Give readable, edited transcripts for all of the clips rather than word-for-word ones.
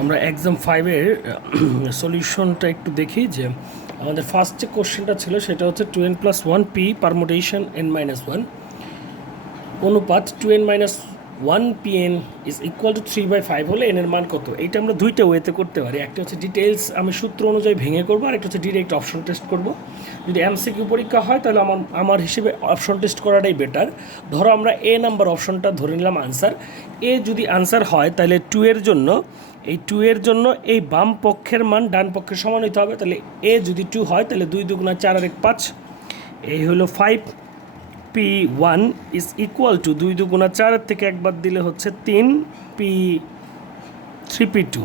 আমরা এক্সাম 5-এর সলিউশনটা একটু দেখি যে আমাদের ফার্স্ট যে কোশ্চেনটা ছিল সেটা হচ্ছে 2n+1p পারমুটেশন n-1 অনুপাত 2n-1pn ইজ ইকুয়াল টু 3/5 হলে n এর মান কত। এইটা আমরা দুইটা ওয়েতে করতে পারি। একটা হচ্ছে ডিটেলস আমি সূত্র অনুযায়ী ভেঙে করবো, আর একটা হচ্ছে ডিরেক্ট অপশন টেস্ট করব। যদি এমসিকিউ পরীক্ষা হয় তাহলে আমার হিসেবে অপশন টেস্ট করাটাই বেটার। ধরো আমরা এ নাম্বার অপশনটা ধরে নিলাম আনসার। এ যদি আনসার হয় তাহলে 2 এর জন্য এর জন্য এই বাম পক্ষের মান ডান পক্ষের সমান হইতে হবে। তাহলে এ যদি 2 হয় তাহলে 2 2 4 আর 1 5, এই হলো 5p1 ইজ ইকুয়াল টু 2 2 4 থেকে একবার দিলে হচ্ছে 3p2।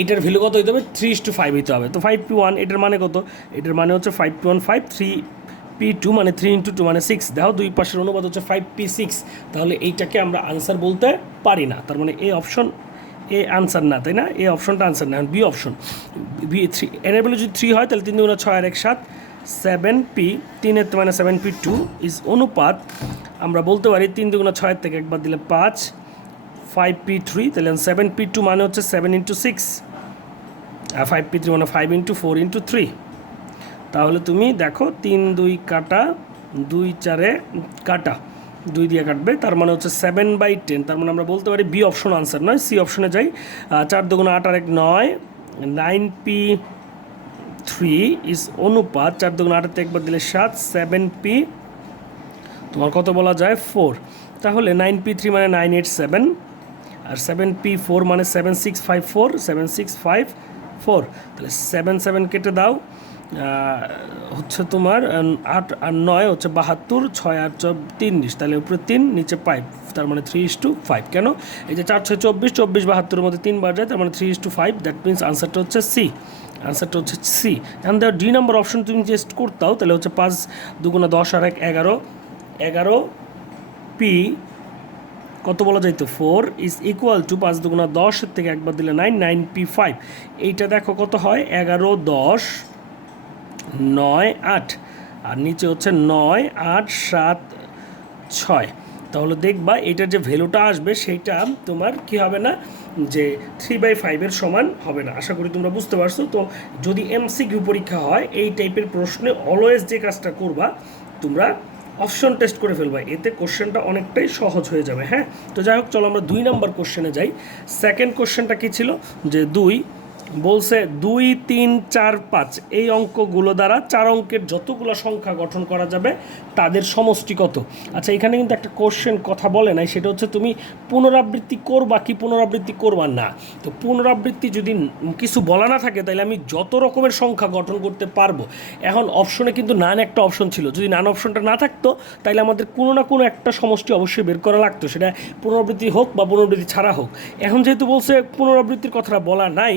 এইটার ভ্যালু কত হইতে হবে? 3:5 হইতে হবে। তো 5p1 এটার মানে কত? এটার মানে হচ্ছে 5p1 5, 3p2 মানে 3 × 2 মানে 6। দেখো দুই পাশের অনুপাত হচ্ছে 5p6। তাহলে এইটাকে আমরা আনসার বলতে পারি না। তার মানে এই অপশন এ আনসার না, তাই না? এই অপশনটা আনসার না। বি অপশন, বি 3 এর ভ্যালু যদি 3 হয় তাহলে 3 2 6 আর 1 7, 7p 3 এর মানে 7p2 ইজ অনুপাত আমরা বলতে পারি 3 2 6 থেকে একবার দিলে 5, 5p3 তাহলে 7p2 মানে হচ্ছে 7 × 6, আর 5p3 মানে 5 × 4 × 3। তাহলে তুমি দেখো 3 2 কাটা, 2 4 কাটা, 2 দিয়ে কাটবে, তার মানে হচ্ছে 7/10। তার মানে আমরা বলতে পারি বি অপশন আনসার নয়, সি অপশনে যাই। 4 2 8 আর 1 9, 9p3 ইজ অনুপাত 4 2 8 একবার দিলে 7, 7p তোমার কত বলা যায় 4। তাহলে 9p3 মানে 9 8 7, আর 7p4 মানে 7 6 5 4, 7 6 5 4। তাহলে 7 7 কেটে দাও, হচ্ছে তোমার 8 আর 9 হচ্ছে 72, 6 আর 30, তাহলে উপরে 3 নিচে 5, তার মানে 3:5। কেন? এই যে 4 6 24, 24 72-এর মধ্যে 3 বার যায়, তার মানে 3:5। দ্যাট মিনস আনসারটা হচ্ছে সি। আনসারটা হচ্ছে সি। এখন দেখো ডি নাম্বার অপশন তুমি টেস্ট করতাও তাহলে হচ্ছে 5 2 10 আর 1 11, 11p কত বলা যাইতো 4 ইজ ইকুয়াল টু 5 2 10 থেকে একবার দিলে 9, 9p5। এইটা দেখো কত হয় 11 10 9 8, আর নিচে হচ্ছে 9 8 7 6। তাহলে দেখবা এটার যে ভ্যালুটা আসবে সেইটা তোমার কি হবে না, যে 3/5 সমান হবে না। আশা করি তোমরা বুঝতে পারছো। তো যদি এমসিকিউ পরীক্ষা হয় এই টাইপের প্রশ্নে অলওয়েজ যে কাজটা করবা, তোমরা অপশন টেস্ট করে ফেলবা, এতে কোশ্চেনটা অনেকটাই সহজ হয়ে যাবে। হ্যাঁ, তো যাই হোক, চলো আমরা 2 নাম্বার কোশ্চেনে যাই। সেকেন্ড কোশ্চেনটা কী ছিল? যে 2 বলছে 2 3 4 5 এই অঙ্কগুলো দ্বারা 4 অঙ্কের যতগুলো সংখ্যা গঠন করা যাবে তাদের সমষ্টি কত। আচ্ছা, এখানে কিন্তু একটা কোশ্চেন কথা বলে নাই, সেটা হচ্ছে তুমি পুনরাবৃত্তি করবা কি পুনরাবৃত্তি করবা না। তো পুনরাবৃত্তি যদি কিছু বলা না থাকে তাহলে আমি যত রকমের সংখ্যা গঠন করতে পারবো। এখন অপশনে কিন্তু নান একটা অপশন ছিল, যদি নান অপশনটা না থাকতো তাহলে আমাদের কোনো না কোনো একটা সমষ্টি অবশ্যই বের করা লাগতো, সেটা পুনরাবৃত্তি হোক বা পুনরাবৃত্তি ছাড়া হোক। এখন যেহেতু বলছে পুনরাবৃত্তির কথাটা বলা নাই,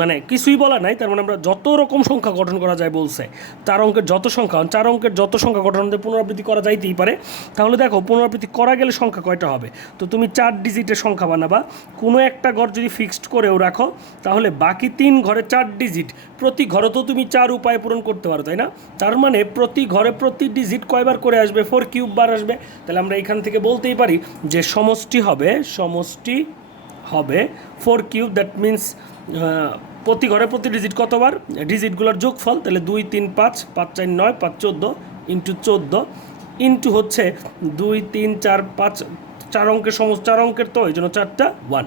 মানে কিছুই বলা নাই, তার মানে আমরা যত রকম সংখ্যা গঠন করা যায় বলছে। 4 অঙ্কের যত সংখ্যা, 4 অঙ্কের যত সংখ্যা গঠন পুনরাবৃত্তি করা যাইতেই পারে। তাহলে দেখো পুনরাবৃত্তি করা গেলে সংখ্যা কয়টা হবে? তো তুমি 4 ডিজিটের সংখ্যা বানাবা। কোনো একটা ঘর যদি ফিক্সড করেও রাখো তাহলে বাকি 3 ঘরে 4 ডিজিট, প্রতি ঘরে তো তুমি 4 উপায়ে পূরণ করতে পারো, তাই না? তার মানে প্রতি ঘরে প্রতি ডিজিট কয়বার করে আসবে? 4³ বার আসবে। তাহলে আমরা এখান থেকে বলতেই পারি যে সমষ্টি হবে 4³। দ্যাট মিনস প্রতি ঘরে প্রতি ডিজিট কতবার? ডিজিটগুলোর যোগফল। তাহলে 2 3 5, 5 4 9, 5 14 ইন্টু 14 ইন্টু হচ্ছে 2 3 4 5, 4 অঙ্কের 4 অঙ্কের, তো এই জন্য 4টা 1।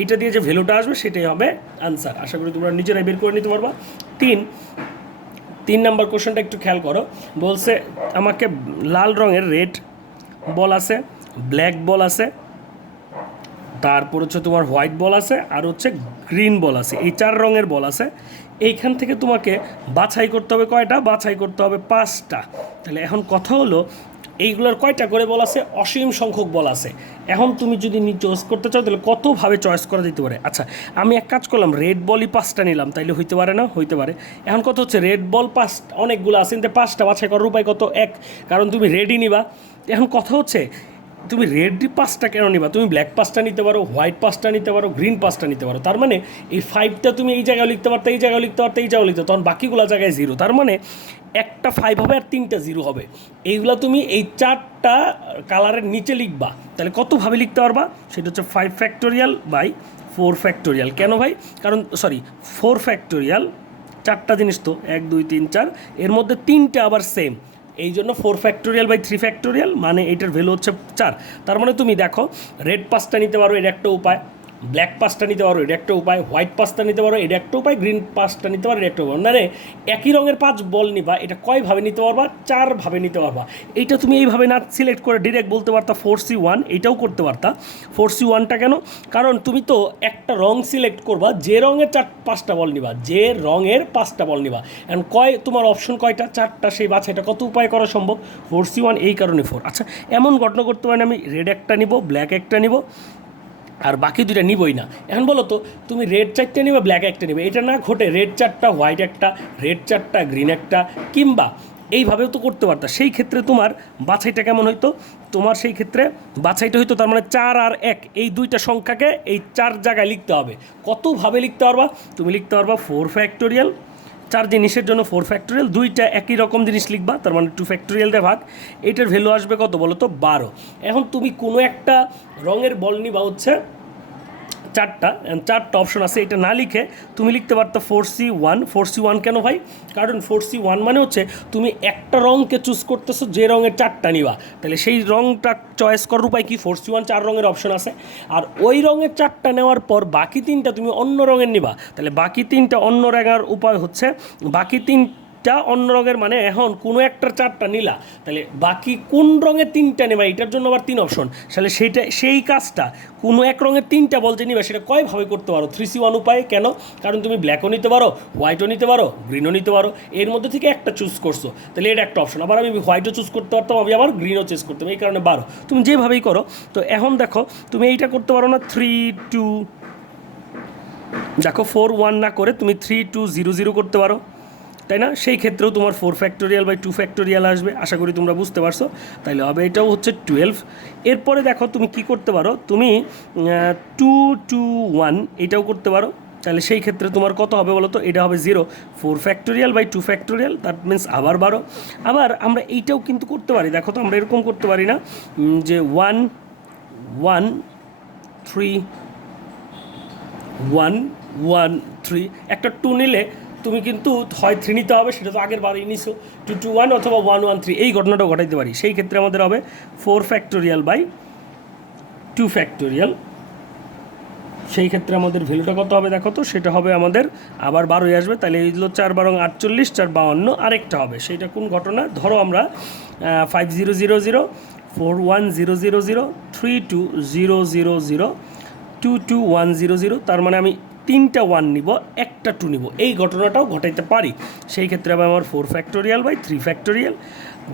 এইটা দিয়ে যে ভ্যালুটা আসবে সেটাই হবে আনসার। আশা করি তোমরা নিজেরাই বের করে নিতে পারবা। 3 নাম্বার কোশ্চেনটা একটু খেয়াল করো। বলছে আমাকে লাল রঙের রেড বল আছে, ব্ল্যাক বল আছে, তারপর হচ্ছে তোমার হোয়াইট বল আছে, আর হচ্ছে গ্রিন বল আছে। এই 4 রঙের বল আছে। এইখান থেকে তোমাকে বাছাই করতে হবে কয়টা? বাছাই করতে হবে 5টা। তাহলে এখন কথা হলো এইগুলোর কয়টা করে বল আছে? অসীম সংখ্যক বল আছে। এখন তুমি যদি চয়েস করতে চাও তাহলে কতভাবে চয়েস করা যেতে পারে। আচ্ছা, আমি এক কাজ করলাম, রেড বলই 5টা নিলাম, তাইলে হইতে পারে না? হইতে পারে। এখন কত হচ্ছে রেড বল 5 অনেকগুলো আছে, কিন্তু 5টা বাছাই করার উপায় কত? 1, কারণ তুমি রেডই নিবা। এখন কথা হচ্ছে তুমি রেড 5টা কেন নিবা? তুমি ব্ল্যাক 5টা নিতে পারো, হোয়াইট 5টা নিতে পারো, গ্রিন 5টা নিতে পারো। তার মানে এই 5টা তুমি এই জায়গায় লিখতে পারতো, এই জায়গায় লিখতে পারতো, এই জায়গায় লিখতে, তখন বাকিগুলো জায়গায় 0। তার মানে একটা 5 হবে আর 3টা 0 হবে। এইগুলো তুমি এই 4টা কালারের নিচে লিখবা। তাহলে কতভাবে লিখতে পারবা? সেটা হচ্ছে 5 ফ্যাক্টোরিয়াল বাই 4 ফ্যাক্টোরিয়াল। কেন ভাই? কারণ 4 ফ্যাক্টোরিয়াল, চারটা জিনিস তো 1 2 3 4, এর মধ্যে 3টা আবার সেম, এই জন্য 4 ফ্যাক্টোরিয়াল বাই 3 ফ্যাক্টোরিয়াল, মানে এটার ভ্যালু হচ্ছে 4। তার মানে তুমি দেখো রেড পাঁচটা নিতে পারো, এটা একটা উপায়, ব্ল্যাক পাঁচটা নিতে পারো, এটা একটা উপায়, হোয়াইট পাঁচটা নিতে পারো, এটা একটা উপায়, গ্রিন পাঁচটা নিতে পারো, এটা একটা উপায়। মানে একই রঙের 5 বল নিবা, এটা কয়ভাবে নিতে পারবা? 4 ভাবে নিতে পারবা। এইটা তুমি এইভাবে না সিলেক্ট করে ডিরেক্ট বলতে পারতা 4C1, এটাও করতে পারতা। 4C1টা কেন? কারণ তুমি তো একটা রং সিলেক্ট করবা, যে রঙের 5টা বল নিবা, যে রঙের 5টা বল নিবা, অ্যান্ড তোমার অপশন কয়টা? 4টা, সেই বাছাইটা কত উপায় করা সম্ভব? 4C1, এই কারণে 4। আচ্ছা, এমন ঘটনা করতে পারেন আমি রেড একটা নিব, ব্ল্যাক একটা নিব, আর বাকি দুইটা নিবই না। এখন বলো তো, তুমি রেড 4টে নিবে, ব্ল্যাক একটা নিবে, এটা না ঘটে রেড 4টা, হোয়াইট একটা, রেড 4টা, গ্রিন একটা, কিংবা এইভাবেও তো করতে পারতা। সেই ক্ষেত্রে তোমার বাছাইটা কেমন হইতো? তোমার সেই ক্ষেত্রে বাছাইটা হইতো, তার মানে 4 আর 1 এই দুইটা সংখ্যাকে এই 4 জায়গায় লিখতে হবে। কতভাবে লিখতে পারবা? তুমি লিখতে পারবা 4 ফ্যাক্টোরিয়াল, 4 জিনিসের জন্য 4 ফ্যাক্টোরিয়াল, দুইটা একই রকম জিনিস লিখবা, তার মানে 2 ফ্যাক্টোরিয়াল দিয়ে ভাগ, এইটার ভ্যালু আসবে কত বলো তো? 12। এখন তুমি কোনো একটা রঙের বল নিবা হচ্ছে 4টা অপশন আছে, এটা না লিখে তুমি লিখতে পারতো 4C1। 4C1 কেন ভাই? কারণ 4C1 মানে হচ্ছে তুমি একটা রঙকে চুজ করতেছো, যে রঙের 4টা নিবা, তাহলে সেই রঙটা চয়েস করার উপায় কি? 4C1, 4 রঙের অপশন আছে, আর ওই রঙের 4টা নেওয়ার পর বাকি 3টা তুমি অন্য রঙের নিবা, তাহলে বাকি 3টা অন্য রঙের উপায় হচ্ছে বাকি 3টা অন্য রঙের, মানে এখন কোনো একটা 4টা নিলা, তাহলে বাকি কোন রঙের 3টা নেবা, এটার জন্য আবার 3 অপশন, তাহলে সেই কাজটা কোনো এক রঙের 3টা বলতে নিবা, সেটা কয়ভাবে করতে পারো? 3C1 উপায়। কেন? কারণ তুমি ব্ল্যাকও নিতে পারো, হোয়াইটও নিতে পারো, গ্রিনও নিতে পারো, এর মধ্যে থেকে একটা চুজ করছো, তাহলে এটা একটা অপশন। আবার আমি হোয়াইটও চুজ করতে পারতাম, আমি আবার গ্রিনও চুজ করতাম, এই কারণে 12। তুমি যেভাবেই করো। তো এখন দেখো তুমি এইটা করতে পারো না 3 2, দেখো 4 1 না করে তুমি 3 2 0 0 করতে পারো, তাই না? সেই ক্ষেত্রেও তোমার 4 ফ্যাক্টোরিয়াল বাই 2 ফ্যাক্টোরিয়াল আসবে। আশা করি তোমরা বুঝতে পারছো। তাইলে হবে এটাও হচ্ছে 12। এরপরে দেখো তুমি কি করতে পারো, তুমি 2 2 1 এটাও করতে পারো, তাহলে সেই ক্ষেত্রে তোমার কত হবে বলো তো? এটা হবে 0। 4 factorial by 2 factorial, that means আবার 12। আবার আমরা এইটাও কিন্তু করতে পারি, দেখো তো আমরা এরকম করতে পারি না যে 1 1 3 1 1 3, একটা 2 নিলে তুমি কিন্তু হয় 3 নিতে হবে, সেটা তো আগের বারেই নিছো, 2 2 1 অথবা 1 1 3, এই ঘটনাটাও ঘটাইতে পারি। সেই ক্ষেত্রে আমাদের হবে 4 ফ্যাক্টোরিয়াল বাই 2 ফ্যাক্টোরিয়াল। সেই ক্ষেত্রে আমাদের ভ্যালুটা কত হবে দেখো তো? সেটা হবে আমাদের আবার 12 আসবে, তাহলে এই হলো 4 12 48, 4 52, আরেকটা হবে। সেইটা কোন ঘটনা? ধরো আমরা 5 0 0 0 4 1 0 0 0 3 2 0 0 0 2 2 1 0 0, তার মানে আমি 3টা 1 নিব, একটা 2 নিব, এই ঘটনাটাও ঘটাইতে পারি। সেই ক্ষেত্রে হবে আমার 4 factorial by 3 factorial,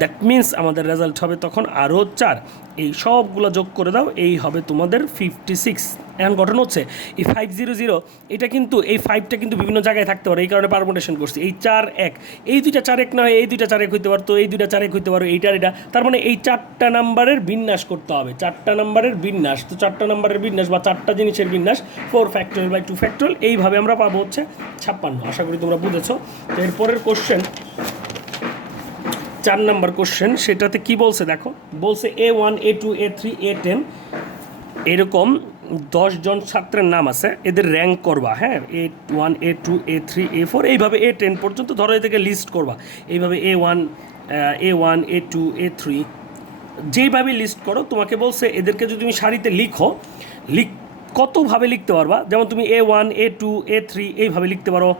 that means আমাদের রেজাল্ট হবে তখন আরও 4। এই সবগুলো যোগ করে দাও, এই হবে তোমাদের 56। এখন ঘটনা হচ্ছে এই 5 0 0, এটা কিন্তু এই 5টা কিন্তু বিভিন্ন জায়গায় থাকতে পারে, এই কারণে পারমুটেশন করছি। এই 4 1, এই দুইটা 4 1 না হয় এই দুইটা 4 1 হইতে পারতো, এই দুইটা 4 1 হইতে পারো, এইটার এটা, তার মানে এই 4টা নাম্বারের বিন্যাস করতে হবে, 4টা নাম্বারের বিন্যাস। তো 4টা নাম্বারের বিন্যাস বা 4টা জিনিসের বিন্যাস 4 ফ্যাক্টোরিয়াল বাই 2 ফ্যাক্টোরিয়াল, এইভাবে আমরা পাবো হচ্ছে 56। আশা করি তোমরা বুঝেছো। তো এরপরের কোশ্চেন 4 নাম্বার কোশ্চেন, সেটাতে কি বলছে দেখো, বলছে A1 A2 A3 A10 এরকম 10 জন ছাত্রের নাম আছে, এদের র্যাঙ্ক করবা। হ্যাঁ, A1 A2 A3 A4 এইভাবে A10 পর্যন্ত ধরো, এদেরকে লিস্ট করবা এইভাবে A1 A1 A2 A3 যেইভাবে লিস্ট করো। তোমাকে বলছে এদেরকে যদি তুমি সারিতে কতভাবে লিখতে পারবা, যেমন তুমি A1 A2 A3 এইভাবে লিখতে পারো,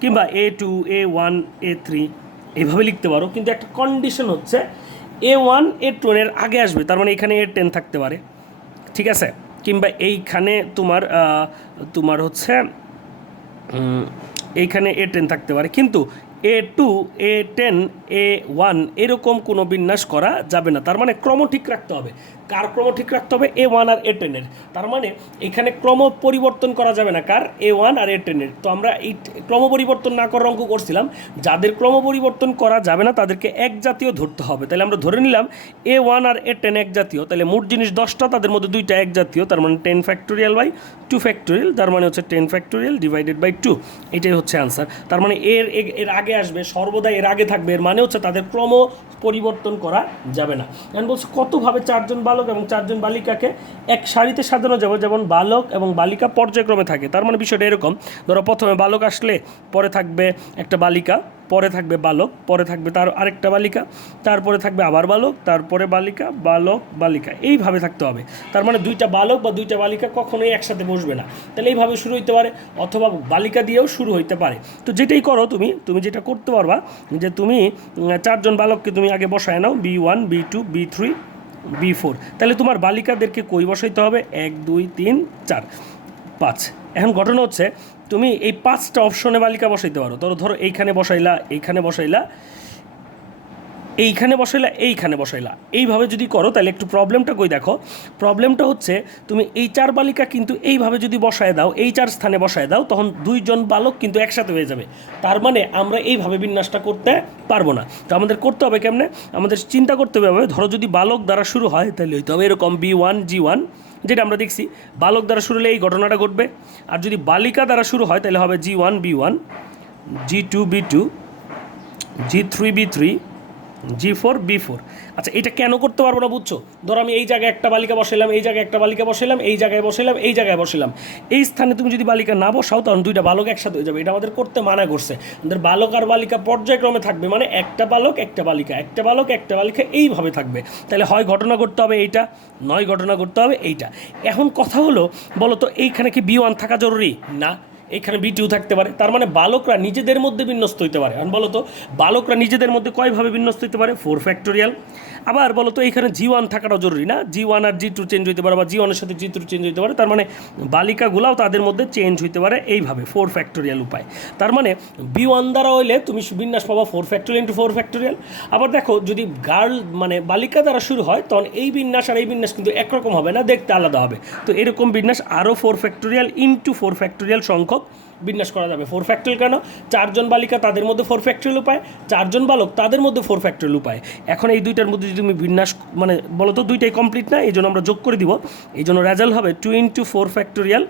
কিংবা A2 A1 A3 এইভাবে লিখতে পারো, কিন্তু একটা কন্ডিশন হচ্ছে A1 A2 এর আগে আসবে, তার মানে এখানে A10 থাকতে পারে, ঠিক আছে? কিংবা এইখানে তোমার হচ্ছে এইখানে A10 থাকতে পারে, কিন্তু A2 A10 A1 এরকম কোনো বিন্যাস করা যাবে না। তার মানে ক্রম ঠিক রাখতে হবে। কার ক্রম ঠিক রাখতে হবে? A1 আর A10 এর। তার মানে এখানে ক্রম পরিবর্তন করা যাবে না, কার? A1 আর A10 এর। তো আমরা এই ক্রম পরিবর্তন না করার অঙ্ক করছিলাম, যাদের ক্রম পরিবর্তন করা যাবে না তাদেরকে এক জাতীয় ধরতে হবে। তাহলে আমরা ধরে নিলাম A1 আর A10 এক জাতীয়, তাহলে মোট জিনিস 10টা, তাদের মধ্যে 2টা এক জাতীয়, তার মানে 10 ফ্যাক্টোরিয়াল বাই 2 ফ্যাক্টোরিয়াল, তার মানে হচ্ছে 10 ফ্যাক্টোরিয়াল ডিভাইডেড বাই 2, এটাই হচ্ছে আনসার। তার মানে এর আগে আসবে, সর্বদা এর আগে থাকবে, এর মানে হচ্ছে তাদের ক্রম পরিবর্তন করা যাবে না। এখন বলছে কতভাবে 4 জন ভালো বালক এবং 4 জন বালিকাকে এক সারিতে সাজানো যাবে, যেমন বালক এবং বালিকা পর্যায়ক্রমে থাকে। তার মানে বিষয়টা এরকম, ধরো প্রথমে বালক আসলে পরে থাকবে একটা বালিকা, পরে থাকবে বালক, পরে থাকবে তার আরেকটা বালিকা, তারপরে থাকবে আবার বালক, তারপরে বালিকা, বালক, বালিকা, এইভাবে থাকতে হবে। তার মানে দুইটা বালক বা দুইটা বালিকা কখনোই একসাথে বসবে না। তাহলে এইভাবে শুরু হইতে পারে, অথবা বালিকা দিয়েও শুরু হইতে পারে। তো যেটাই করো তুমি যেটা করতে পারবা যে তুমি 4 জন বালককে তুমি আগে বসায় নাও, B1, B2, B3, B4। তাহলে তোমার বালিকাদেরকে কই বসাইতে হবে? 1, 2, 3, 4, 5। এখন ঘটনা হচ্ছে তুমি এই 5টা অপশনে বালিকা বসাইতে পারো। ধরো এইখানে বসাইলা, এইখানে বসাইলা, এইখানে বসাইলা, এইখানে বসাইলা, এইভাবে যদি করো তাহলে একটু প্রবলেমটা কই দেখো। প্রবলেমটা হচ্ছে তুমি এই 4 বালিকা কিন্তু এইভাবে যদি বসায় দাও, এই 4 স্থানে বসায় দাও, তখন 2 জন বালক কিন্তু একসাথে হয়ে যাবে। তার মানে আমরা এইভাবে বিন্যাসটা করতে পারবো না। তো আমাদের করতে হবে কেমনে? আমাদের চিন্তা করতে হবে, ধরো যদি বালক দ্বারা শুরু হয় তাহলে হইতে হবে এরকম B1, G1, যেটা আমরা দেখছি বালক দ্বারা শুরু হলে এই ঘটনাটা ঘটবে। আর যদি বালিকা দ্বারা শুরু হয় তাহলে হবে G1, B1, G2, B2, G3, B3, G4, B4। আচ্ছা, এটা কেন করতে পারবো না বুঝছো? ধরো আমি এই জায়গায় একটা বালিকা বসাইলাম, এই জায়গায় একটা বালিকা বসাইলাম, এই জায়গায় বসাইলাম, এই জায়গায় বসাইলাম, এই স্থানে তুমি যদি বালিকা না বসাও তখন দুইটা বালক একসাথে হয়ে যাবে। এটা আমাদের করতে মানা করছে। আমাদের বালক আর বালিকা পর্যায়ক্রমে থাকবে, মানে একটা বালক একটা বালিকা, একটা বালক একটা বালিকা, এইভাবে থাকবে। তাহলে হয় ঘটনা করতে হবে এইটা, নয় ঘটনা করতে হবে এইটা। এখন কথা হলো, বলো তো এইখানে কি B1 থাকা জরুরি? না, এখানে B2 থাকতে পারে। তার মানে বালকরা নিজেদের মধ্যে বিন্যস্ত হইতে পারে। আর বলো তো বালকরা নিজেদের মধ্যে কয়ভাবে বিন্যস্ত হইতে পারে? 4 ফ্যাক্টোরিয়াল। আবার বলো তো এইখানে G1 থাকাটাও জরুরি না? G1 আর G2 চেঞ্জ হইতে পারে, বা G1 এর সাথে G2 চেঞ্জ হইতে পারে। তার মানে বালিকাগুলাও তাদের মধ্যে চেঞ্জ হইতে পারে এইভাবে 4 ফ্যাক্টোরিয়াল উপায়। তার মানে B1 দ্বারা হইলে তুমি বিন্যাস পাবা 4 ফ্যাক্টোরিয়াল ইন্টু 4 ফ্যাক্টোরিয়াল। আবার দেখো যদি গার্ল মানে বালিকা দ্বারা শুরু হয় তখন এই বিন্যাস আর এই বিন্যাস কিন্তু একরকম হবে না, দেখতে আলাদা হবে। তো এরকম বিন্যাস আরও 4 ফ্যাক্টোরিয়াল ইন্টু 4 ফ্যাক্টোরিয়াল সংখ্যক বিন্যাস করা যাবে। 4 ফ্যাক্টোরিয়াল কেন? 4 জন বালিকা তাদের মধ্যে 4 ফ্যাক্টোরিয়াল উপায়, 4 জন বালক তাদের মধ্যে 4 ফ্যাক্টোরিয়াল উপায়। এখন এই দুইটার মধ্যে যদি তুমি বিন্যাস মানে বলো তো দুইটাই কমপ্লিট না, এই জন্য আমরা যোগ করে দিব। এই জন্য রেজাল্ট হবে 2 ইন্টু 4 ফ্যাক্টোরিয়াল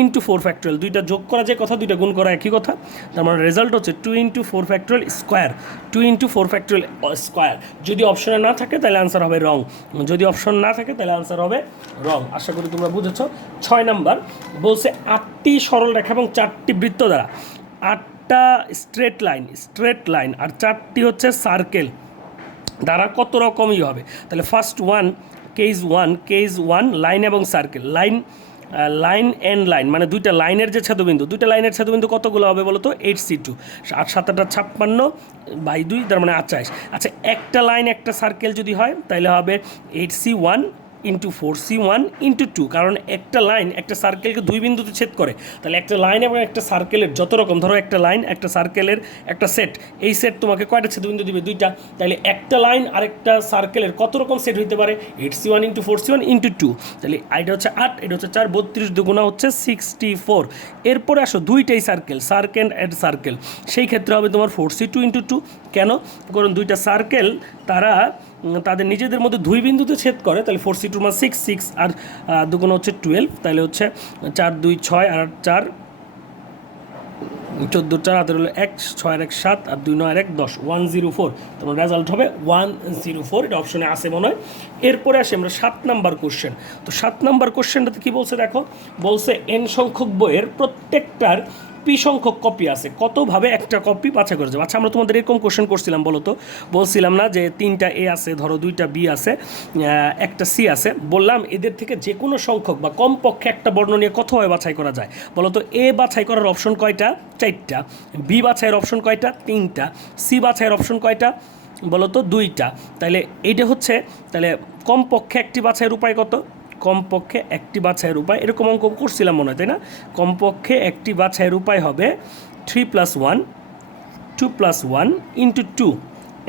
ইন্টু 4 ফ্যাক্টোরিয়াল। দুইটা যোগ করা যে কথা, দুইটা গুণ করা একই কথা। তার মানে রেজাল্ট হচ্ছে 2 into 4 factorial square, 2 into 4 factorial square. যদি অপশনে না থাকে তাহলে আনসার হবে রং, যদি অপশন না থাকে তাহলে আনসার হবে রং। আশা করি তোমরা বুঝেছ। 6 নাম্বার বলছে 8টি সরল রেখা এবং 4টি বৃত্ত দ্বারা 8টা স্ট্রেট লাইন আর 4টি হচ্ছে সার্কেল দ্বারা কত রকমই হবে। তাহলে ফার্স্ট কেস ওয়ান লাইন এবং সার্কেল। লাইন এন্ড লাইন মানে দুইটা লাইনের যে ছেদবিন্দু, দুইটা লাইনের ছেদবিন্দু কতগুলো হবে বলো তো? 8C2, 8 7 56/2, তার মানে 28। আচ্ছা, একটা লাইন একটা সার্কেল যদি হয় তাহলে হবে 8C1 ইন্টু 4C1 ইন্টু 2, কারণ একটা লাইন একটা সার্কেলকে দুই বিন্দুতে ছেদ করে। তাহলে একটা লাইন এবং একটা সার্কেলের যত রকম, ধরো একটা লাইন একটা সার্কেলের একটা সেট, এই সেট তোমাকে কয়টা ছেদবিন্দু দিবে? দুইটা। তাহলে একটা লাইন আর একটা সার্কেলের কত রকম সেট হইতে পারে? 8C1 into 4C1 into 2। তাহলে এটা হচ্ছে 8, এটা হচ্ছে 4, 32 দুগুণা হচ্ছে 64। এরপরে আসো দুইটাই সার্কেল অ্যান্ড সার্কেল, সেই ক্ষেত্রে হবে তোমার 4C2 ইন্টু 2। কেন? কারণ দুইটা সার্কেল তারা তাদের নিজেদের মধ্যে দুই বিন্দুতে ছেদ করে। তাহলে 4C2 মানে 6 আর দুগুণ হচ্ছে 12, তাহলে হচ্ছে 4 2 6 আর 4 14 4 হাতের হলো 1, 6 আর 1 7 আর 2 9 আর 1 10, 104। তোমার রেজাল্ট হবে 104। এটা অপশনে আসে মনে হয়। এরপরে আসি আমরা 7 নাম্বার কোশ্চেন। তো 7 নাম্বার কোশ্চেনটাতে কী বলছে দেখো, বলছে n সংখ্যক বইয়ের প্রত্যেকটার p সংখ্যক কপি আছে, কতভাবে একটা কপি বাছাই করে যাবে। আচ্ছা, আমরা তোমাদের এরকম কোশ্চেন করছিলাম বলো তো? বলছিলাম না যে 3টা A আছে, ধরো 2টা B আছে, একটা C আছে, বললাম এদের থেকে যে কোনো সংখ্যক বা কমপক্ষে একটা বর্ণ নিয়ে কতভাবে বাছাই করা যায় বলো তো? A বাছাই করার অপশন কয়টা? 4টা। B বাছাইয়ের অপশন কয়টা? 3টা। C বাছাইয়ের অপশন কয়টা বলো তো? 2টা। তাহলে এইটা হচ্ছে, তাহলে কমপক্ষে একটি বাছাইয়ের উপায় কত? কমপক্ষে একটি বাছাইয়ের উপায়, এরকম অঙ্ক করছিলাম মনে হয়, তাই না? কমপক্ষে একটি বাছাইয়ের উপায় হবে 3 + 1 2 + 1 ইন্টু 2।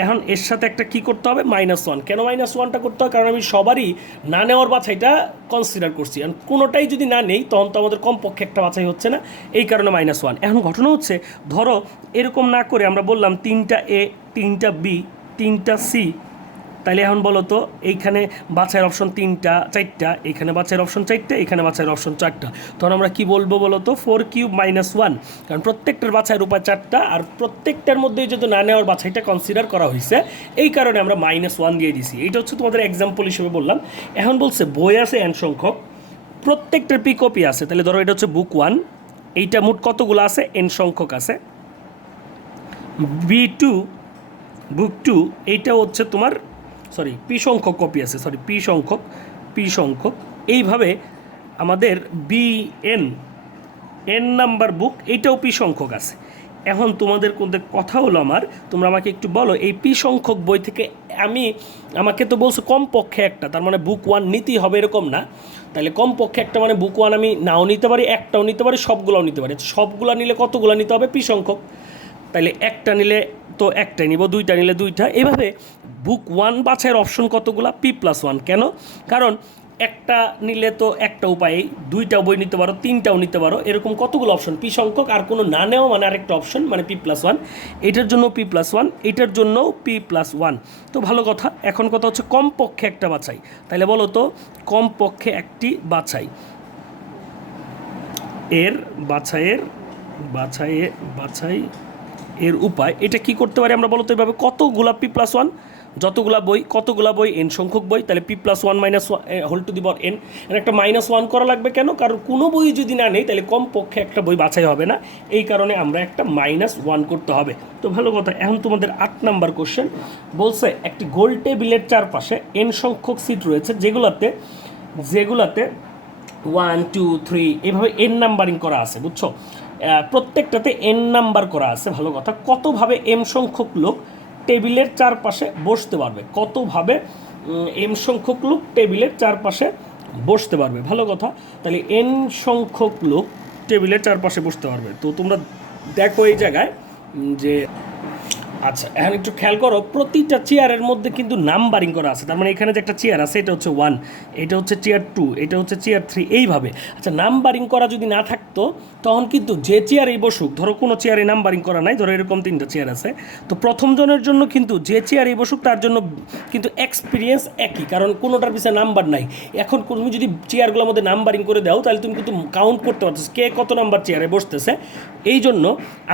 এখন এর সাথে একটা কী করতে হবে? -1। কেন -1টা করতে হয়? কারণ আমি সবারই না নেওয়ার বাছাইটা কনসিডার করছি, আর কোনোটাই যদি না নেই তখন তো আমাদের কমপক্ষে একটা বাছাই হচ্ছে না, এই কারণে -1। এখন ঘটনা হচ্ছে, ধরো এরকম না করে আমরা বললাম 3টা A 3টা B 3টা C তাহলে এখন বলো তো এইখানে বাছাইয়ের অপশন 3টা 4টা, এখানে বাছাইয়ের অপশন 4টা, এখানে বাছাইয়ের অপশন 4টা, তখন আমরা কি বলবো বলো তো 4³ - 1, কারণ প্রত্যেকটার বাছাইয়ের উপায় 4টা আর প্রত্যেকটার মধ্যেই যদি না নেওয়ার বাছাইটা কনসিডার করা হয়েছে, এই কারণে আমরা -1 দিয়ে দিছি। এইটা হচ্ছে তোমাদের এক্সাম্পল হিসেবে বললাম। এখন বলছে বই আছে n সংখ্যক, প্রত্যেকটার পি কপি আছে, তাহলে ধরো এটা হচ্ছে বুক 1, এইটা মোট কতগুলো আছে n সংখ্যক আছে। B2 বুক 2 এইটা হচ্ছে তোমার পি সংখ্যক কপি আছে, পি সংখ্যক। এইভাবে আমাদের এন নাম্বার বুক এইটাও পি সংখ্যক আছে। এখন তোমাদের কথা হলো আমার, তোমরা আমাকে একটু বলো এই পি সংখ্যক বই থেকে আমাকে তো বলছো কমপক্ষে একটা, তার মানে বুক 1 নিতেই হবে এরকম না, তাহলে কমপক্ষে একটা মানে বুক 1 আমি নাও নিতে পারি, একটাও নিতে পারি, সবগুলোও নিতে পারি। সবগুলো নিলে কতগুলো নিতে হবে? পি সংখ্যক। তাহলে একটা নিলে তো একটাই নিব, দুইটা নিলে দুইটা। এভাবে বুক 1 বাছাইয়ের অপশন কতগুলা? P+1। কেন? কারণ একটা নিলে তো একটা উপায়েই, দুইটাও বই নিতে পারো, তিনটাও নিতে পারো, এরকম কতগুলো অপশন পি সংখ্যক, আর কোনো না নেওয়া মানে আরেকটা অপশন মানে P+1। এটার জন্য P+1, এটার জন্যও P+1। তো ভালো কথা। এখন কথা হচ্ছে কমপক্ষে একটা বাছাই, তাহলে বলো তো কমপক্ষে একটি বাছাই এর বাছাই এর উপায় এটা কি করতে পারি আমরা বলতে এভাবে? কতগুলা P+1, কতগুলা বই n সংখ্যক বই, তাহলে P+1 - whole to the power n। একটা -1 করা লাগবে কেন? কারণ কোনো বই যদি না নেই তাহলে কমপক্ষে একটা বই বাছাই হবে না, এই কারণে আমরা একটা -1 করতে হবে। তো ভালো কথা। এখন তোমাদের 8 নাম্বার কোশ্চেন বলছে একটি গোল টেবিলের চারপাশে n সংখ্যক সিট রয়েছে, যেগুলাতে 1 2 3 এভাবে n নাম্বারিং করা আছে, বুঝছো? প্রত্যেকটাতে n নাম্বার করা আছে। ভালো কথা। কতভাবে m সংখ্যক লোক টেবিলের চারপাশে বসতে পারবে? কতভাবে m সংখ্যক লোক টেবিলের চারপাশে বসতে পারবে? ভালো কথা। তাহলে n সংখ্যক লোক টেবিলের চারপাশে বসতে পারবে। তো তোমরা দেখো এই জায়গায় যে আচ্ছা এখন একটু খেয়াল করো, প্রতিটা চেয়ারের মধ্যে কিন্তু নাম্বারিং করা আছে। তার মানে এখানে যে একটা চেয়ার আছে এটা হচ্ছে 1, এটা হচ্ছে চেয়ার 2, এটা হচ্ছে চেয়ার 3, এইভাবে। আচ্ছা নাম্বারিং করা যদি না থাকতো তখন কিন্তু যে চেয়ারেই বসুক, ধরো কোনো চেয়ারে নাম্বারিং করা নাই, ধরো এরকম 3টা চেয়ার আছে, তো প্রথম জনের জন্য কিন্তু যে চেয়ারেই বসুক তার জন্য কিন্তু এক্সপিরিয়েন্স একই, কারণ কোনোটার পিছনে নাম্বার নাই। এখন তুমি যদি চেয়ারগুলোর মধ্যে নাম্বারিং করে দাও তাহলে তুমি কিন্তু কাউন্ট করতে পারছো কে কত নাম্বার চেয়ারে বসতেছে। এই জন্য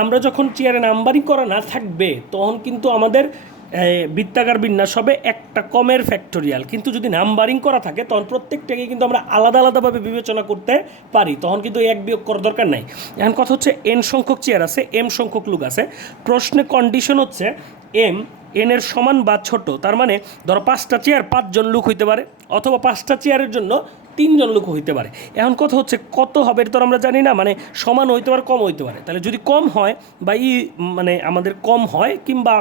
আমরা যখন চেয়ারে নাম্বারিং করা না থাকবে তখন কিন্তু আমাদের বৃত্তাকার বিন্যাস হবে একটা কমের ফ্যাক্টোরিয়াল, কিন্তু যদি নাম্বারিং করা থাকে তখন প্রত্যেকটাকে কিন্তু আমরা আলাদা আলাদাভাবে বিবেচনা করতে পারি, তখন কিন্তু এক বিয়োগ করার দরকার নাই। এখন কথা হচ্ছে n সংখ্যক চেয়ার আছে, m সংখ্যক লোক আছে। প্রশ্নে কন্ডিশন হচ্ছে n এর সমান বা ছোট, তার মানে ধরো 5টা চেয়ার 5 জন লোক হইতে পারে, অথবা 5টা চেয়ারের জন্য 3 জন লোক হইতে পারে। এখন কথা হচ্ছে কত হবে এটা তো আমরা জানি না, মানে সমান হইতে পারে, কম হইতে পারে। তাহলে যদি কম হয় বা মানে আমাদের কম হয় কিংবা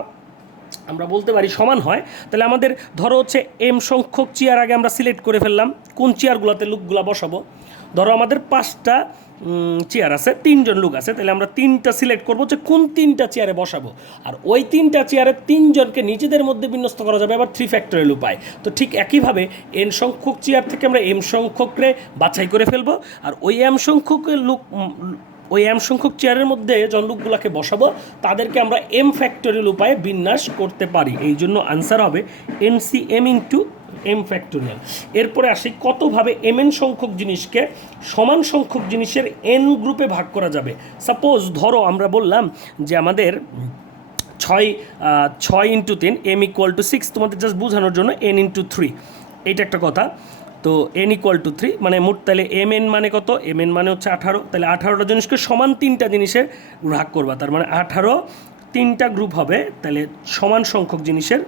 আমরা বলতে পারি সমান হয়, তাহলে আমাদের ধরো হচ্ছে m সংখ্যক চেয়ার আগে আমরা সিলেক্ট করে ফেললাম কোন চেয়ারগুলোতে লোকগুলো বসাবো। ধরো আমাদের 5টা চেয়ার আছে, 3 জন লোক আছে, তাহলে আমরা 3টা সিলেক্ট করবো যে কোন 3টা চেয়ারে বসাবো, আর ওই 3টা চেয়ারে 3 জনকে নিজেদের মধ্যে বিন্যস্ত করা যাবে আবার 3 ফ্যাক্টরিয়াল উপায়। তো ঠিক একইভাবে n সংখ্যক চেয়ার থেকে আমরা m সংখ্যকরে বাছাই করে ফেলবো, আর ওই m সংখ্যক চেয়ারের মধ্যে যে লোকগুলোকে বসাবো তাদেরকে আমরা m ফ্যাক্টরিয়াল উপায়ে বিন্যাস করতে পারি। এই জন্য আনসার হবে NCM ইন্টু m ফ্যাক্টোরিয়াল। এরপরে আসি কতভাবে mn সংখ্যক জিনিসকে সমান সংখ্যক জিনিসের n গ্রুপে ভাগ করা যাবে। সাপোজ ধরো আমরা বললাম যে আমাদের 6 × 3 m = 6, তোমাদের জাস্ট বোঝানোর জন্য n × 3, এইটা একটা কথা। তো n = 3 মানে মোট, তাহলে mn মানে কত? mn মানে হচ্ছে 18, তাহলে 18টা জিনিসকে সমান 3টা জিনিসের ভাগ করবা, তার মানে 18 3টা গ্রুপ হবে, তাহলে সমান সংখ্যক জিনিসের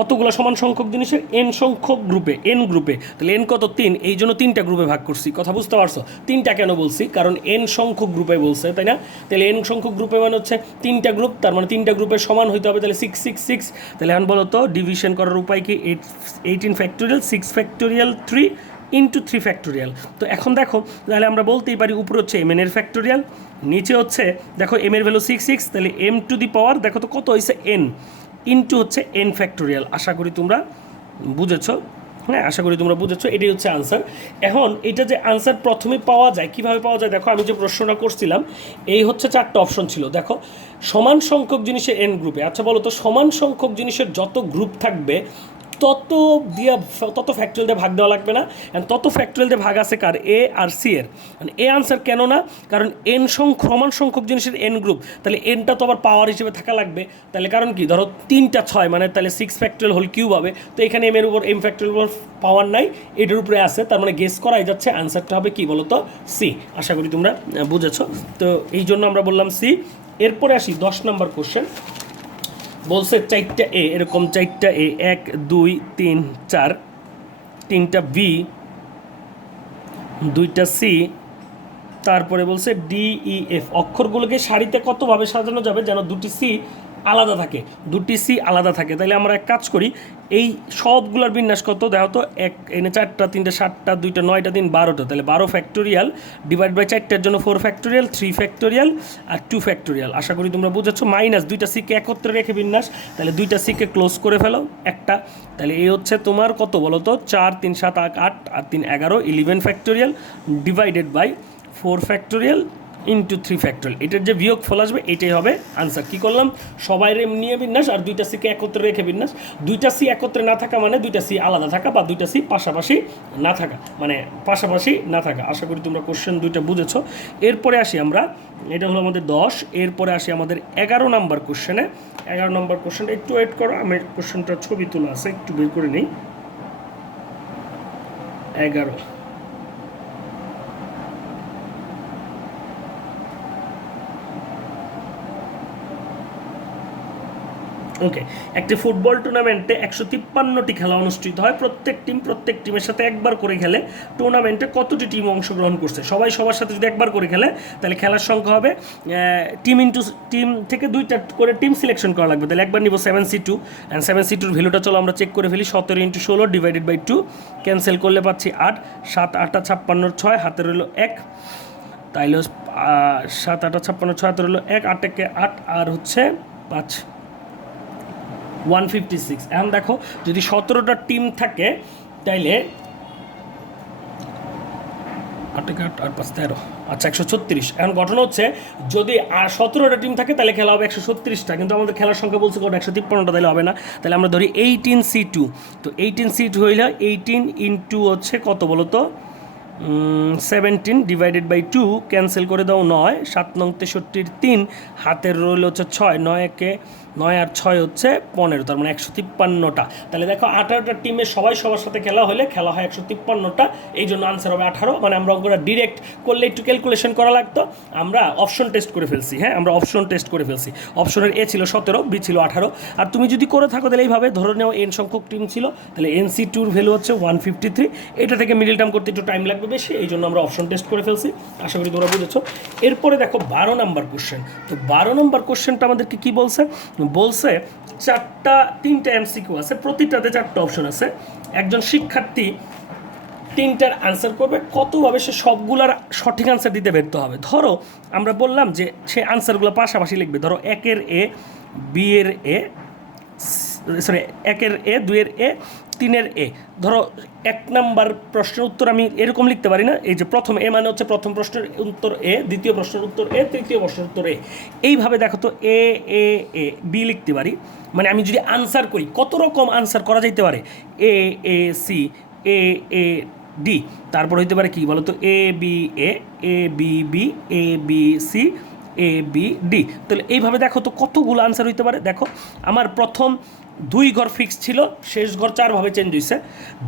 কতগুলো সমান সংখ্যক জিনিসের n সংখ্যক গ্রুপে, n গ্রুপে, তাহলে n কত? 3, এই জন্য 3টা গ্রুপে ভাগ করছি। কথা বুঝতে পারছো? 3টা কেন বলছি? কারণ n সংখ্যক গ্রুপে বলছে, তাই না? তাহলে n সংখ্যক গ্রুপে মানে হচ্ছে 3টা গ্রুপ, তার মানে 3টা গ্রুপের সমান হইতে হবে, তাহলে 6 6 6। তাহলে এখন বলো তো ডিভিশন করার উপায় কি? 18 ফ্যাক্টোরিয়াল 6 ফ্যাক্টোরিয়াল 3 × 3 ফ্যাক্টোরিয়াল। তো এখন দেখো তাহলে আমরা বলতেই পারি উপরে হচ্ছে mn এর ফ্যাক্টোরিয়াল, নিচে হচ্ছে দেখো m এর ভ্যালু 6 6, তাহলে m টু দি পাওয়ার দেখো তো কত হয়েছে n ইন্টু হচ্ছে n ফ্যাক্টোরিয়াল। আশা করি তোমরা বুঝেছো। হ্যাঁ, আশা করি তোমরা বুঝেছো। এটাই হচ্ছে আনসার। এখন এটা যে আনসার প্রথমে পাওয়া যায়, কিভাবে পাওয়া যায় দেখো, আমি যে প্রশ্নটা করছিলাম এই হচ্ছে 4টা অপশন ছিল। দেখো সমান সংখ্যক জিনিসের n গ্রুপে, আচ্ছা বলো তো সমান সংখ্যক জিনিসের যত গ্রুপ থাকবে তত দিয়ে তত ফ্যাক্টরিয়াল দিয়ে ভাগ দেওয়া লাগবে না, অ্যান্ড তত ফ্যাক্টরিয়াল দিয়ে ভাগ আছে কার, এ আর সি এর। মানে এ আনসার কেন না, কারণ এন সমান সংখ্যক জিনিসের এন গ্রুপ, তাহলে এনটা তো আবার পাওয়ার হিসেবে থাকা লাগবে। তাহলে কারণ কি, ধরো 3টা 6 মানে তাহলে 6 ফ্যাক্টরিয়াল হোল কিউব হবে, তো এখানে এম এর উপর এম ফ্যাক্টরিয়াল উপর পাওয়ার নাই, এটার উপরে আছে, তার মানে গেস করাই যাচ্ছে আনসারটা হবে কি বলো তো, সি। আশা করি তোমরা বুঝেছ। তো এই জন্য আমরা বললাম সি। এরপরে আসি 10 নম্বর কোশ্চেন। বলছে 4টা এ, এরকম 4টা এ, 1 2 3 4, 3টা বি, 2টা সি, তারপরে বলছে ডি ই এফ। অক্ষরগুলোকে সারিতে কতভাবে সাজানো যাবে যেন দুটি সি আলাদা থাকে, দুটি সি আলাদা থাকে। তাহলে আমরা এক কাজ করি, এই সবগুলোর বিন্যাস কত দেখো তো, এক এনে 4টা 3টা 7টা 2টা 9টা 3 12টা, তাহলে 12 ফ্যাক্টোরিয়াল ডিভাইড বাই 4টার জন্য 4 ফ্যাক্টোরিয়াল, 3 ফ্যাক্টোরিয়াল আর 2 ফ্যাক্টোরিয়াল। আশা করি তোমরা বুঝেছো। মাইনাস 2টা সিকে একত্রে রেখে বিন্যাস, তাহলে 2টা সিকে ক্লোজ করে ফেলো একটা। তাহলে এই হচ্ছে তোমার কত বলো তো, 4 3 7 8 8 আর 3 11 11 factorial divided by 4 factorial into 3 factorial. এটার যে বিয়োগ ফল আসবে এটাই হবে আনসার। কী করলাম, সবাই নিয়ে বিন্যাস আর 2টা সিকে একত্রে রেখে বিন্যাস। 2টা সি একত্রে না থাকা মানে 2টা সি আলাদা থাকা, বা 2টা সি পাশাপাশি না থাকা, মানে পাশাপাশি না থাকা। আশা করি তোমরা কোশ্চেন 2টা বুঝেছো। এরপরে আসি আমরা, এটা হলো আমাদের 10, এরপরে আসি আমাদের 11 নম্বর কোশ্চেনে। 11 নম্বর কোশ্চেনটা একটু ওয়েট করো, আমি কোশ্চেনটা ছবি তোলা আছে, একটু বের করে নিই। 11, ওকে। একটি ফুটবল টুর্নামেন্টে 153টি খেলা অনুষ্ঠিত হয়, প্রত্যেক টিমের সাথে একবার করে খেলে। টুর্নামেন্টে কতটি টিম অংশগ্রহণ করছে? সবাই সবার সাথে যদি একবার করে খেলে তাহলে খেলার সংখ্যা হবে টিম থেকে 2টা করে টিম সিলেকশন করা লাগবে। তাহলে একবার নিব 7C2, অ্যান্ড 7C2 ভ্যালুটা চলো আমরা চেক করে ফেলি। 17 × 16 ডিভাইডেড বাই 2, ক্যান্সেল করলে পাচ্ছি 8, 7 8 56 6, হাতে রইল 1, তাইলে 7 8 56 6, হাতে রইল 1, 8 একে 8 আর হচ্ছে 5, 156। এখন দেখো যদি 17টা টিম থাকে তাইলে 8 8 আর 5 13, আচ্ছা 136। এখন ঘটনা হচ্ছে যদি 17টা টিম থাকে তাহলে খেলা হবে 136টা, কিন্তু আমাদের খেলার সংখ্যা বলছে কত, 153টা, তাহলে হবে না। তাহলে আমরা ধরি 18C2। তো 18C2 হইলে 18 ইন্টু হচ্ছে কত বলো তো, 17 ডিভাইডেড বাই 2, ক্যান্সেল করে দাও 9, 7 9 63 3, হাতের রইল হচ্ছে 6, 9 একে 9 আর 6 হচ্ছে 15, তার মানে 153টা। তাহলে দেখো 18টা টিমে সবাই সবার সাথে খেলা হলে খেলা হয় 153টা, এই জন্য আনসার হবে 18। মানে আমরা অঙ্কটা ডিরেক্ট করলে একটু ক্যালকুলেশন করা লাগতো, আমরা অপশন টেস্ট করে ফেলছি। হ্যাঁ, আমরা অপশন টেস্ট করে ফেলছি। অপশনের এ ছিল 17, বি ছিল 18। আর তুমি যদি করে থাকো তাহলে এইভাবে ধরে নেও এন সংখ্যক টিম ছিল, তাহলে NC2-র ভ্যালু হচ্ছে 153। এটা থেকে মিডল টার্ম করতে একটু টাইম লাগবে বেশি, এই জন্য আমরা অপশন টেস্ট করে ফেলছি। আশা করি তোমরা বুঝেছো। এরপরে দেখো 12 নম্বর কোশ্চেন। তো 12 নম্বর কোশ্চেনটা আমাদেরকে কি বলছে, 3টা MCQ আছে, প্রতিটাতে 4টা অপশন আছে। একজন শিক্ষার্থী 3টার আনসার করবে, কতভাবে সে সবগুলার সঠিক আনসার দিতে ব্যর্থ হবে। ধরো আমরা বললাম যে সে আনসারগুলো পাশাপাশি লিখবে। ধরো 1-এর এ, 2-এর এ, 2-এর এ, 3-এর এ। ধরো 1 নাম্বার প্রশ্নের উত্তর আমি এরকম লিখতে পারি না, এই যে প্রথম এ মানে হচ্ছে প্রথম প্রশ্নের উত্তর এ, দ্বিতীয় প্রশ্নের উত্তর এ, তৃতীয় প্রশ্নের উত্তর এ। এইভাবে দেখো তো এ এ এ বি লিখতে পারি। মানে আমি যদি আনসার করি কত রকম আনসার করা যাইতে পারে, এ A C, A A D, তারপর হইতে পারে কি বলো তো, A B A, A B B, A B C, A B D. তাহলে এইভাবে দেখো তো কতগুলো আনসার হইতে পারে। দেখো আমার প্রথম 2 ঘর ফিক্স ছিল, শেষ ঘর 4 ভাবে চেঞ্জ হয়েছে।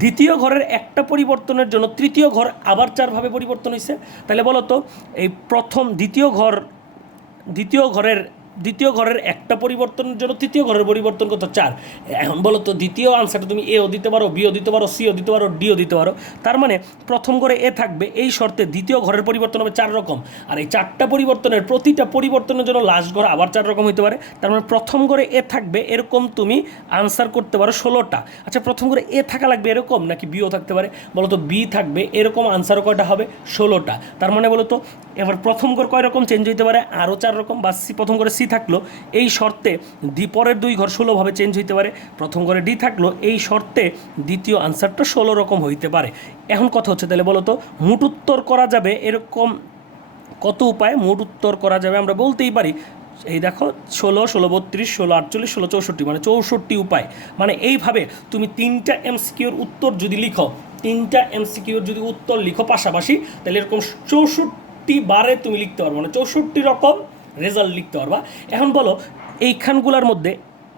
দ্বিতীয় ঘরের একটা পরিবর্তনের জন্য তৃতীয় ঘর আবার 4 ভাবে পরিবর্তন হয়েছে। তাহলে বলো তো এই প্রথম দ্বিতীয় ঘরের একটা পরিবর্তনের জন্য তৃতীয় ঘরের পরিবর্তন কত, 4। এখন বলো তো দ্বিতীয় আনসারটা তুমি এও দিতে পারো, বিও দিতে পারো, সিও দিতে পারো, ডিও দিতে পারো। তার মানে প্রথম ঘরে এ থাকবে, এই শর্তে দ্বিতীয় ঘরের পরিবর্তন হবে 4 রকম। আর এই 4টা পরিবর্তনের প্রতিটা পরিবর্তনের জন্য লাস্ট ঘর আবার 4 রকম হতে পারে। তার মানে প্রথম ঘরে এ থাকবে, এরকম তুমি আনসার করতে পারো 16টা। আচ্ছা প্রথম ঘরে এ থাকা লাগবে এরকম, নাকি বিও থাকতে পারে? বলো তো বি থাকবে, এরকম আনসারও কয়টা হবে, 16টা। তার মানে বলো তো এবার প্রথম ঘর কয় রকম চেঞ্জ হইতে পারে, আরও 4 রকম। বা প্রথম ঘরে সি থাকলো, এই শর্তে পরের 2 ঘর 16 ভাবে চেঞ্জ হইতে পারে। প্রথম ঘরে ডি থাকলো, এই শর্তে দ্বিতীয় আনসারটা 16 রকম হইতে পারে। এখন কথা হচ্ছে তাহলে বলো তো মোট উত্তর করা যাবে এরকম কত উপায় মোট উত্তর করা যাবে? আমরা বলতেই পারি এই দেখো 16, 16 32, 16 48, 16 64, মানে 64 উপায়। মানে এইভাবে তুমি 3টা এমসিকিউর উত্তর যদি লিখো, 3টা এমসিকিউর যদি উত্তর লিখো পাশাপাশি, তাহলে এরকম 64 বারে তুমি লিখতে পারবো, মানে 64 রকম রেজাল্ট লিখতে পারবা। এখন বলো এইখানগুলোর মধ্যে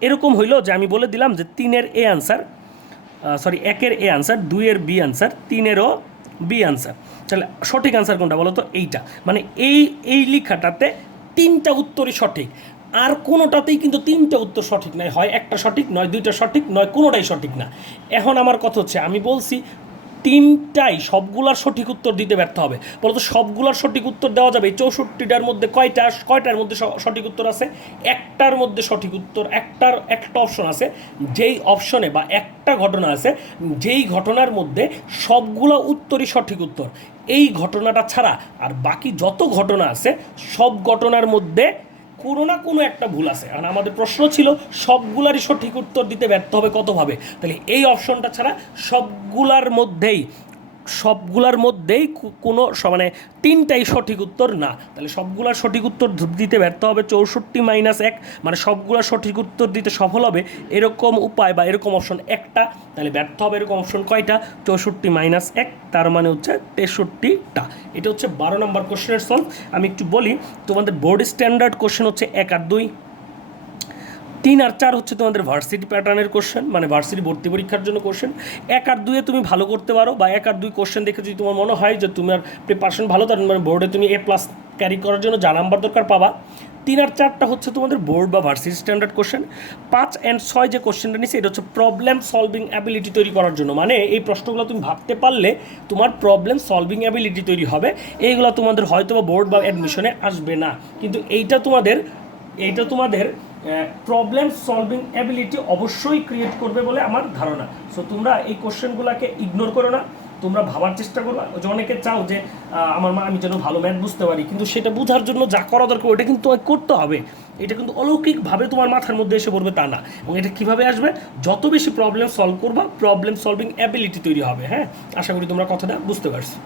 এরকম হইলো যে আমি বলে দিলাম যে 3-এর এ আনসার, সরি 1-এর এ আনসার, 2-এর বি আনসার, 3-এরও বি আনসার, তাহলে সঠিক আনসার কোনটা বলো তো? এইটা। মানে এই লেখাটাতে 3টা উত্তরই সঠিক, আর কোনোটাতেই কিন্তু 3টা উত্তর সঠিক নয়, হয় একটা সঠিক, নয় 2টা সঠিক, নয় কোনোটাই সঠিক না। এখন আমার কথা হচ্ছে, আমি বলছি 3টাই সবগুলার সঠিক উত্তর দিতে ব্যর্থ হবে। বলতো সবগুলার সঠিক উত্তর দেওয়া যাবে? এই 64টার মধ্যে কয়টার মধ্যে সঠিক উত্তর আছে? একটার মধ্যে সঠিক উত্তর, একটা অপশন আছে, যেই অপশনে বা একটা ঘটনা আছে যেই ঘটনার মধ্যে সবগুলো উত্তরই সঠিক উত্তর। এই ঘটনাটা ছাড়া আর বাকি যত ঘটনা আছে সব ঘটনার মধ্যে কোনো না কোনো একটা ভুল আছে। আর আমাদের প্রশ্ন ছিল সবগুলারই সঠিক উত্তর দিতে ব্যর্থ হবে কতভাবে, তাহলে এই অপশনটা ছাড়া সবগুলার মধ্যেই কোনো মানে 3টাই সঠিক উত্তর না, তাহলে সবগুলার সঠিক উত্তর দিতে ব্যর্থ হবে 64 - 1, মানে সবগুলার সঠিক উত্তর দিতে সফল হবে এরকম উপায় বা এরকম অপশন একটা, তাহলে ব্যর্থ হবে এরকম অপশন কয়টা? 64 - 1, তার মানে হচ্ছে 63টা। এটা হচ্ছে 12 নম্বর কোশ্চেনের সলভ। আমি একটু বলি, তোমাদের বোর্ড স্ট্যান্ডার্ড কোশ্চেন হচ্ছে 1 আর 2, 3 আর 4 হচ্ছে তোমাদের ভার্সিটি প্যাটার্নের কোশ্চেন, মানে ভার্সিটি ভর্তি পরীক্ষার জন্য কোশ্চেন। 1 আর 2-এ তুমি ভালো করতে পারো, বা 1 আর 2 কোশ্চেন দেখে যদি তোমার মনে হয় যে তোমার প্রিপারেশন ভালো, তার মানে বোর্ডে তুমি A+ ক্যারি করার জন্য যা নাম্বার দরকার পাবা। 3 আর 4টা হচ্ছে তোমাদের বোর্ড বা ভার্সিটি স্ট্যান্ডার্ড কোশ্চেন। 5 and 6 যে কোশ্চেনটা নিচ্ছে এটা হচ্ছে প্রবলেম সলভিং অ্যাবিলিটি তৈরি করার জন্য, মানে এই প্রশ্নগুলো তুমি ভাবতে পারলে তোমার প্রবলেম সলভিং অ্যাবিলিটি তৈরি হবে। এইগুলো তোমাদের হয়তো বা বোর্ড বা অ্যাডমিশনে আসবে না, কিন্তু এইটা তোমাদের প্রবলেম সলভিং অ্যাবিলিটি অবশ্যই ক্রিয়েট করবে বলে আমার ধারণা। সো তোমরা এই কোশ্চেনগুলোকে ইগনোর করো না, তোমরা ভাবার চেষ্টা করো। যে অনেকে চাও যে আমি যেন ভালো ম্যাথ বুঝতে পারি, কিন্তু সেটা বোঝার জন্য যা করা দরকার ওটা কিন্তু করতে হবে। এটা কিন্তু অলৌকিকভাবে তোমার মাথার মধ্যে এসে পড়বে তা না। এবং এটা কীভাবে আসবে? যত বেশি প্রবলেম সলভ করবা, প্রবলেম সলভিং অ্যাবিলিটি তৈরি হবে। হ্যাঁ, আশা করি তোমরা কথাটা বুঝতে পারছো।